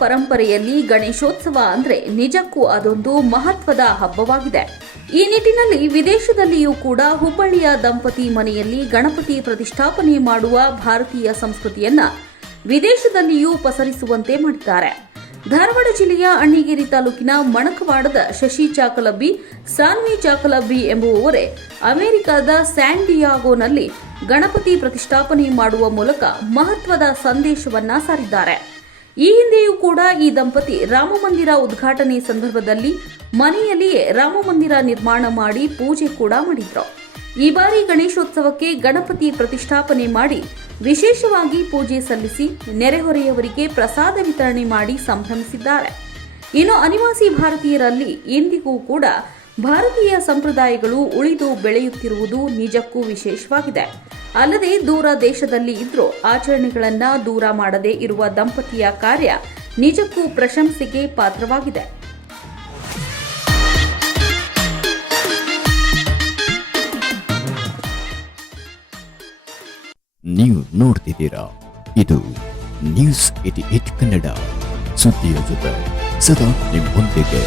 ಪರಂಪರೆಯಲ್ಲಿ ಗಣೇಶೋತ್ಸವ ಅಂದ್ರೆ ನಿಜಕ್ಕೂ ಅದೊಂದು ಮಹತ್ವದ ಹಬ್ಬವಾಗಿದೆ. ಈ ನಿಟ್ಟಿನಲ್ಲಿ ವಿದೇಶದಲ್ಲಿಯೂ ಕೂಡ ಹುಬ್ಬಳ್ಳಿಯ ದಂಪತಿ ಮನೆಯಲ್ಲಿ ಗಣಪತಿ ಪ್ರತಿಷ್ಠಾಪನೆ ಮಾಡುವ ಭಾರತೀಯ ಸಂಸ್ಕೃತಿಯನ್ನ ವಿದೇಶದಲ್ಲಿಯೂ ಪಸರಿಸುವಂತೆ ಮಾಡಿದ್ದಾರೆ. ಧಾರವಾಡ ಜಿಲ್ಲೆಯ ಅಣ್ಣಿಗೇರಿ ತಾಲೂಕಿನ ಮಣಕವಾಡದ ಶಶಿ ಚಾಕಲಬ್ಬಿ, ಸಾನ್ವಿ ಚಾಕಲಬ್ಬಿ ಎಂಬುವವರೇ ಅಮೆರಿಕದ ಸ್ಯಾನ್ ಡಿಯಾಗೋನಲ್ಲಿ ಗಣಪತಿ ಪ್ರತಿಷ್ಠಾಪನೆ ಮಾಡುವ ಮೂಲಕ ಮಹತ್ವದ ಸಂದೇಶವನ್ನ ಸಾರಿದ್ದಾರೆ. ಈ ಹಿಂದೆಯೂ ಕೂಡ ಈ ದಂಪತಿ ರಾಮಮಂದಿರ ಉದ್ಘಾಟನೆ ಸಂದರ್ಭದಲ್ಲಿ ಮನೆಯಲ್ಲಿಯೇ ರಾಮಮಂದಿರ ನಿರ್ಮಾಣ ಮಾಡಿ ಪೂಜೆ ಕೂಡ ಮಾಡಿದ್ರು. ಈ ಬಾರಿ ಗಣೇಶೋತ್ಸವಕ್ಕೆ ಗಣಪತಿ ಪ್ರತಿಷ್ಠಾಪನೆ ಮಾಡಿ ವಿಶೇಷವಾಗಿ ಪೂಜೆ ಸಲ್ಲಿಸಿ ನೆರೆಹೊರೆಯವರಿಗೆ ಪ್ರಸಾದ ವಿತರಣೆ ಮಾಡಿ ಸಂಭ್ರಮಿಸಿದ್ದಾರೆ. ಇನ್ನು ಅನಿವಾಸಿ ಭಾರತೀಯರಲ್ಲಿ ಇಂದಿಗೂ ಕೂಡ ಭಾರತೀಯ ಸಂಪ್ರದಾಯಗಳು ಉಳಿದು ಬೆಳೆಯುತ್ತಿರುವುದು ನಿಜಕ್ಕೂ ವಿಶೇಷವಾಗಿದೆ. ಅಲ್ಲದೆ ದೂರ ದೇಶದಲ್ಲಿ ಇದ್ರೂ ಆಚರಣೆಗಳನ್ನ ದೂರ ಮಾಡದೇ ಇರುವ ದಂಪತಿಯ ಕಾರ್ಯ ನಿಜಕ್ಕೂ ಪ್ರಶಂಸೆಗೆ ಪಾತ್ರವಾಗಿದೆ. ನೀವು ನೋಡ್ತಿದ್ದೀರಾ, ಇದು ನ್ಯೂಸ್ 88 ಕನ್ನಡ, ಸುದ್ದಿಯ ಜೊತೆ ಸದಾ ನಿಮ್ಮೊಂದಿಗೆ.